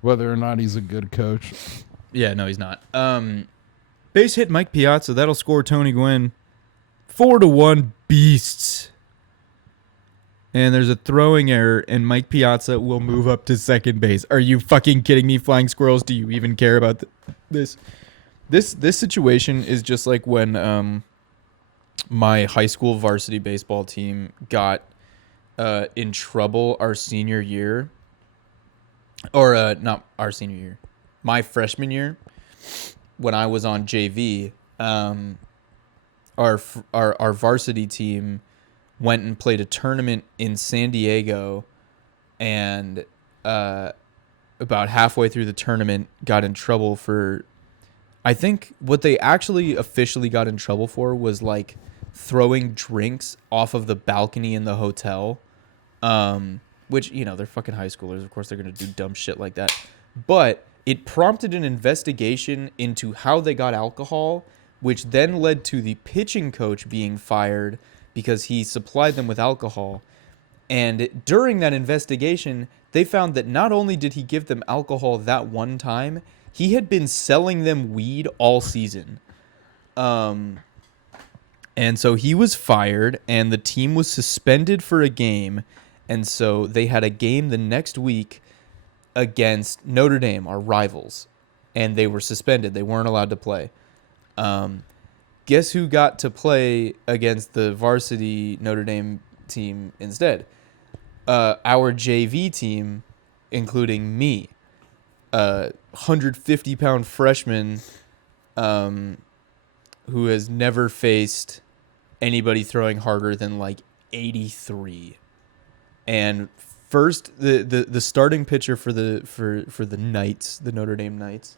whether or not he's a good coach. Yeah, no, he's not. Base hit Mike Piazza. That'll score Tony Gwynn. 4-1 beasts. And there's a throwing error, and Mike Piazza will move up to second base. Are you fucking kidding me, Flying Squirrels? Do you even care about this? This situation is just like when my high school varsity baseball team got in trouble our senior year. Or not our senior year. My freshman year. When I was on JV, our varsity team went and played a tournament in San Diego, and about halfway through the tournament got in trouble for, I think what they actually officially got in trouble for was like throwing drinks off of the balcony in the hotel, which, you know, they're fucking high schoolers. Of course they're going to do dumb shit like that. But it prompted an investigation into how they got alcohol, which then led to the pitching coach being fired because he supplied them with alcohol. And during that investigation, they found that not only did he give them alcohol that one time, he had been selling them weed all season. And so he was fired, and the team was suspended for a game. And so they had a game the next week against Notre Dame, our rivals, and they were suspended. They weren't allowed to play. Guess who got to play against the varsity Notre Dame team instead? Our JV team, including me, 150-pound freshman who has never faced anybody throwing harder than like 83. And first, the starting pitcher for the Knights, the Notre Dame Knights,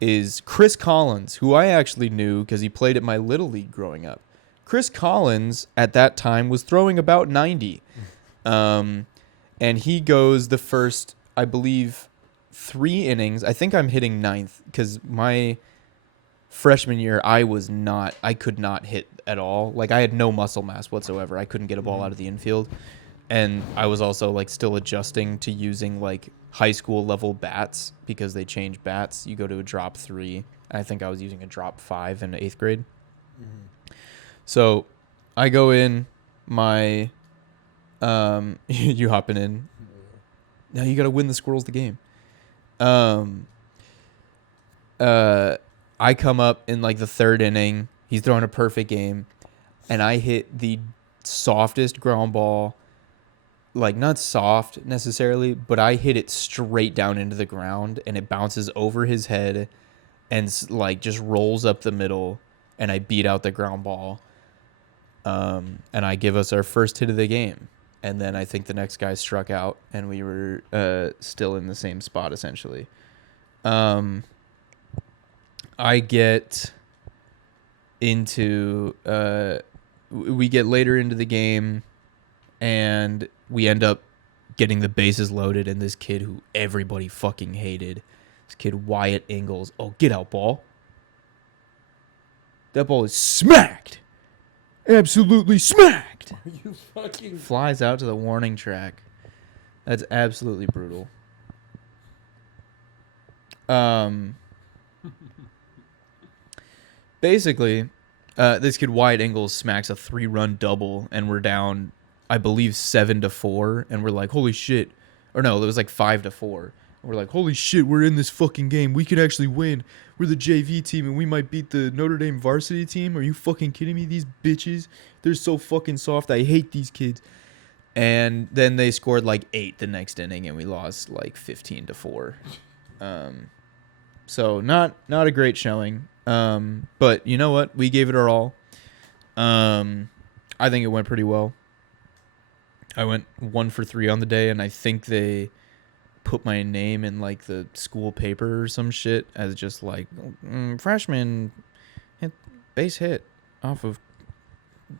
is Chris Collins, who I actually knew because he played at my Little League growing up. Chris Collins at that time was throwing about 90, and he goes the first, I believe, 3 innings. I think I'm hitting 9th because my freshman year I could not hit at all. Like, I had no muscle mass whatsoever. I couldn't get a ball out of the infield. And I was also like still adjusting to using like high school level bats because they change bats. You go to a drop 3. I think I was using a drop 5 in 8th grade. Mm-hmm. So I go in my, you hopping in. Now you got to win the Squirrels the game. I come up in like the 3rd inning. He's throwing a perfect game. And I hit the softest ground ball. Like, not soft necessarily, but I hit it straight down into the ground, and it bounces over his head and, like, just rolls up the middle, and I beat out the ground ball. And I give us our first hit of the game. And then I think the next guy struck out, and we were still in the same spot, essentially. I get into... we get later into the game, and we end up getting the bases loaded, and this kid who everybody fucking hated, this kid Wyatt Ingalls. Oh, get out, ball. That ball is smacked. Absolutely smacked. Are you fucking... Flies out to the warning track. That's absolutely brutal. Basically, this kid Wyatt Ingalls smacks a 3-run double, and we're down, I believe, 7-4, and we're like, holy shit. Or no, it was like 5-4. We're like, holy shit, we're in this fucking game. We could actually win. We're the JV team, and we might beat the Notre Dame varsity team. Are you fucking kidding me? These bitches, they're so fucking soft. I hate these kids. And then they scored like 8 the next inning, and we lost like 15-4. So not a great showing. But you know what? We gave it our all. I think it went pretty well. I went 1 for 3 on the day, and I think they put my name in like the school paper or some shit as just like freshman base hit off of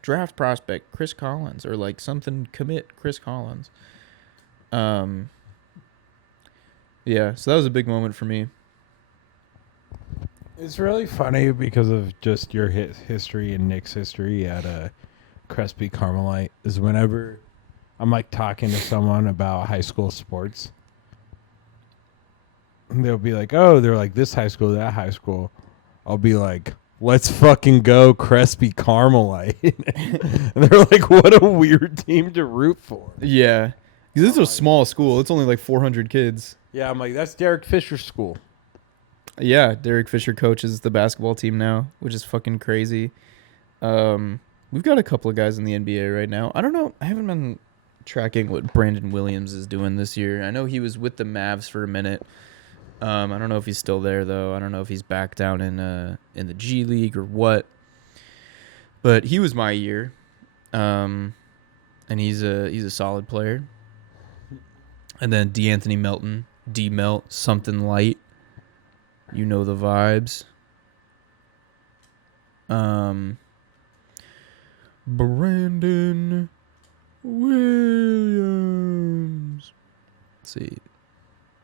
draft prospect Chris Collins, or like something commit Chris Collins. Yeah, so that was a big moment for me. It's really funny because of just your history and Nick's history at Crespi Carmelite. Is whenever I'm like talking to someone about high school sports, they'll be like, "Oh, they're like this high school, that high school." I'll be like, "Let's fucking go, Crespi Carmelite." And they're like, "What a weird team to root for." Yeah, because it's a small school. It's only like 400 kids. Yeah, I'm like, that's Derek Fisher's school. Yeah, Derek Fisher coaches the basketball team now, which is fucking crazy. We've got a couple of guys in the NBA right now. I don't know. I haven't been tracking what Brandon Williams is doing this year. I know he was with the Mavs for a minute. I don't know if he's still there though. I don't know if he's back down in the G League or what. But he was my year, and he's a solid player. And then DeAnthony Melton, D-Melt, something light. You know the vibes. Brandon Williams. Let's see.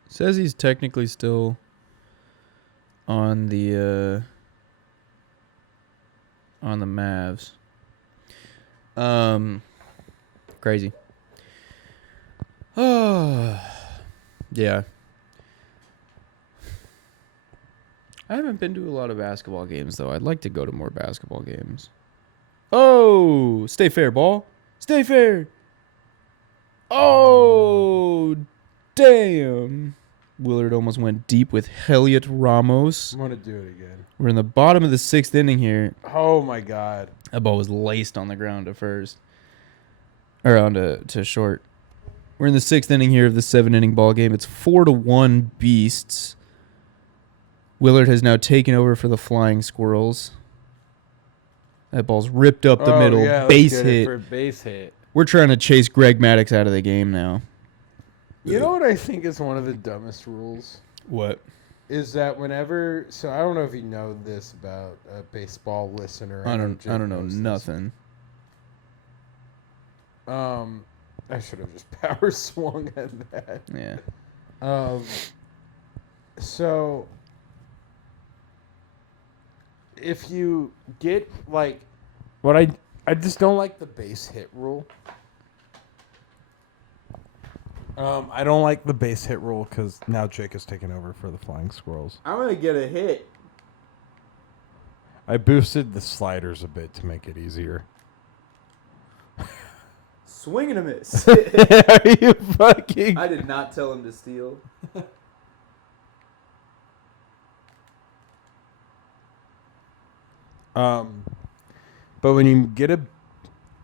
Says he's technically still on the Mavs. Crazy. Oh, yeah. I haven't been to a lot of basketball games, though. I'd like to go to more basketball games. Oh, stay fair, ball. Stay fair. Oh, damn. Willard almost went deep with Heliot Ramos. I'm going to do it again. We're in the bottom of the 6th inning here. Oh, my God. That ball was laced on the ground to first. Or on to short. We're in the 6th inning here of the 7-inning ball game. It's 4-1 Beasts. Willard has now taken over for the Flying Squirrels. That ball's ripped up the middle. Yeah, base hit. For base hit. We're trying to chase Greg Maddux out of the game now. You know what I think is one of the dumbest rules? What? Is that whenever... So I don't know if you know this about a baseball listener. I don't know nothing. I should have just power swung at that. Yeah. So if you get like what I just don't like the base hit rule. I don't like the base hit rule because now Jake is taking over for the Flying Squirrels. I'm going to get a hit. I boosted the sliders a bit to make it easier. Swing and a miss. Are you fucking... I did not tell him to steal. But when you get a...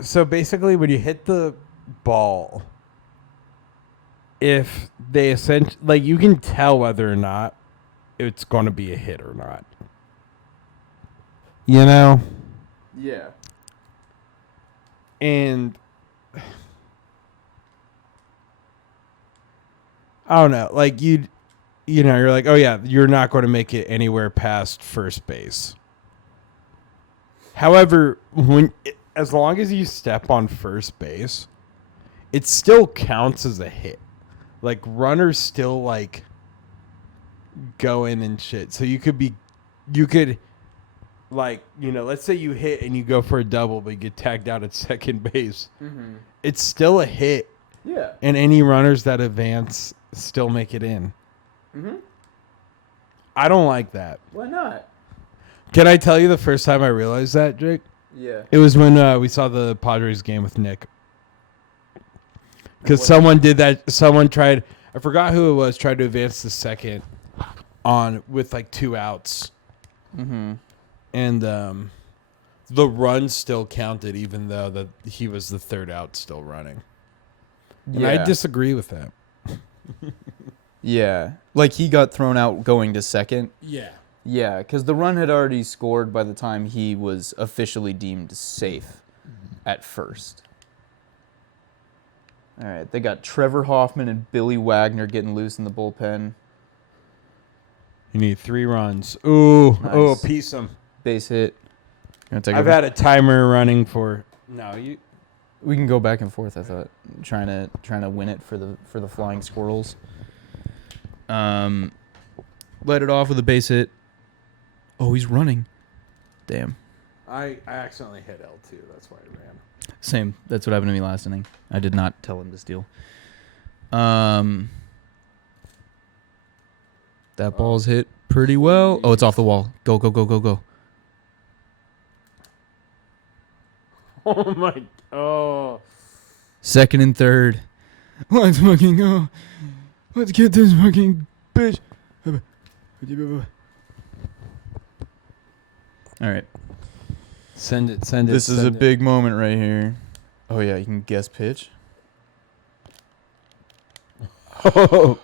So basically when you hit the ball, if they essentially... Like you can tell whether or not it's going to be a hit or not. You know? Yeah. And... I don't know. Like you know, you're like, oh yeah, you're not going to make it anywhere past first base. However, as long as you step on first base, it still counts as a hit. Like runners still like go in and shit. So you could like, you know, let's say you hit and you go for a double, but you get tagged out at second base. Mm-hmm. It's still a hit. Yeah. And any runners that advance still make it in. Mm-hmm. I don't like that. Why not? Can I tell you the first time I realized that, Jake? Yeah. It was when we saw the Padres game with Nick. Because someone did that. Someone tried. I forgot who it was, tried to advance to second with like 2 outs. Mm-hmm. And the run still counted, even though that he was the 3rd out still running. And I disagree with that. Yeah. Like he got thrown out going to second. Yeah. Yeah, because the run had already scored by the time he was officially deemed safe at first. All right, they got Trevor Hoffman and Billy Wagner getting loose in the bullpen. You need 3 runs. Ooh, Nice. oh, piece him. Base hit. I've had a timer running for. No, you. We can go back and forth. I thought trying to win it for the Flying Squirrels. Let it off with a base hit. Oh, he's running. Damn. I accidentally hit L2. That's why I ran. Same. That's what happened to me last inning. I did not tell him to steal. That ball's hit pretty well. Oh, it's off the wall. Go, go, go, go, go. Oh my. Oh. Second and third. Let's fucking go. Let's get this fucking bitch. All right. Send it. This is a big moment right here. Oh, yeah. You can guess pitch. Oh.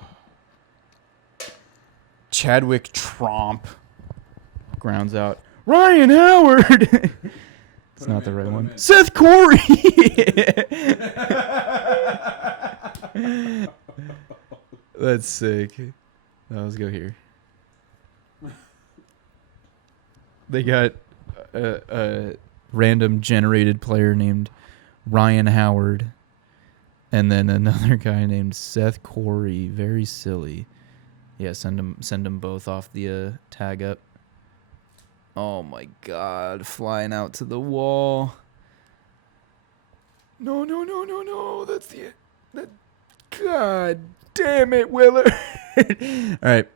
Chadwick Tromp grounds out. Ryan Howard. It's not the right one. Seth Corey. That's sick. Now let's go here. They got a random generated player named Ryan Howard, and then another guy named Seth Corey. Very silly. Yeah, send them both off the tag up. Oh my God, flying out to the wall. No, no, no, no, no. That's that. God damn it, Willard. All right.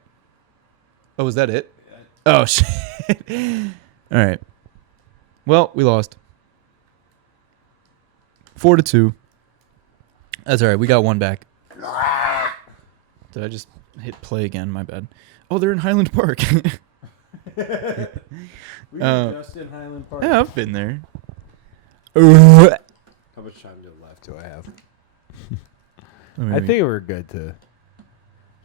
Oh, was that it? Oh, shit. All right. Well, we lost. 4-2. That's all right. We got one back. Did I just hit play again? My bad. Oh, they're in Highland Park. We were just in Highland Park. Yeah, I've been there. How much time left do I have? I think we're good to.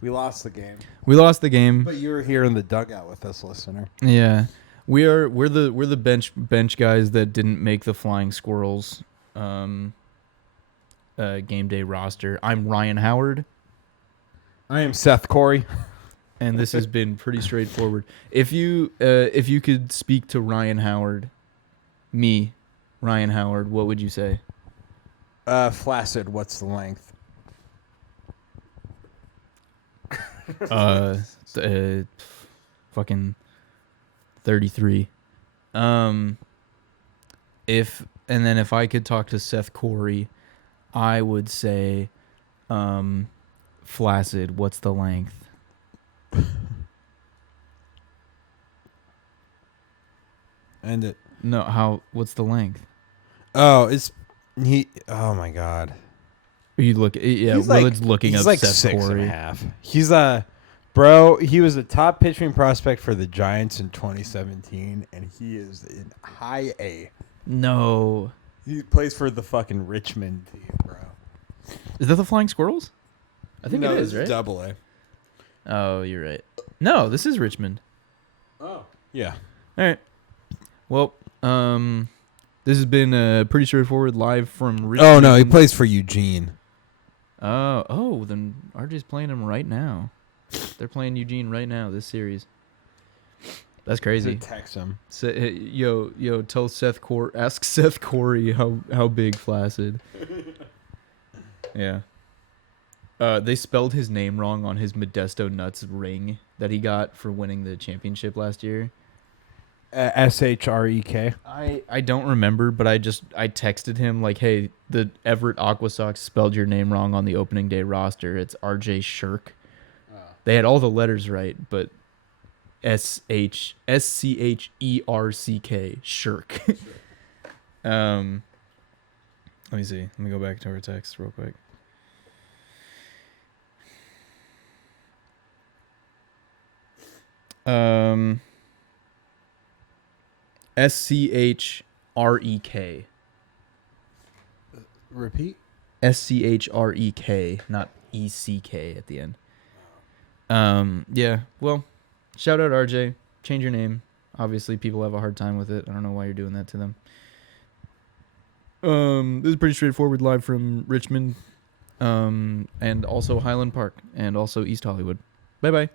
We lost the game. We lost the game. But you were here in the dugout with us, listener. Yeah, we're the bench guys that didn't make the Flying Squirrels game day roster. I'm Ryan Howard. I am Seth Corey. And this has been pretty straightforward. If you could speak to Ryan Howard, me, Ryan Howard, what would you say? Flaccid. What's the length? Fucking 33. If I could talk to Seth Corey, I would say, flaccid. What's the length? End it. No, how? What's the length? Oh, it's he. Oh my God. You look. Yeah, He's Willard's looking he's up like Seth 6.5. Corey. He's bro. He was a top pitching prospect for the Giants in 2017, and he is in high A. No. He plays for the fucking Richmond team, bro. Is that the Flying Squirrels? I think it is, right? Double A. Oh, you're right. No, this is Richmond. Oh. Yeah. All right. Well, this has been pretty straightforward live from Richmond. Oh no, he plays for Eugene. Then RJ's playing him right now. They're playing Eugene right now this series. That's crazy. Text him. Tell Seth Corey. Ask Seth Corey how big flaccid. Yeah. They spelled his name wrong on his Modesto Nuts ring that he got for winning the championship last year. SHREK. I don't remember, but I texted him like, hey, the Everett Aqua Sox spelled your name wrong on the opening day roster. It's RJ Shirk. They had all the letters right, but SCHERCK Shirk. Let me see. Let me go back to our text real quick. SCHREK. Repeat. SCHREK, not ECK at the end. Yeah. Well, shout out RJ. Change your name. Obviously, people have a hard time with it. I don't know why you're doing that to them. This is pretty straightforward, live from Richmond, and also Highland Park, and also East Hollywood. Bye bye.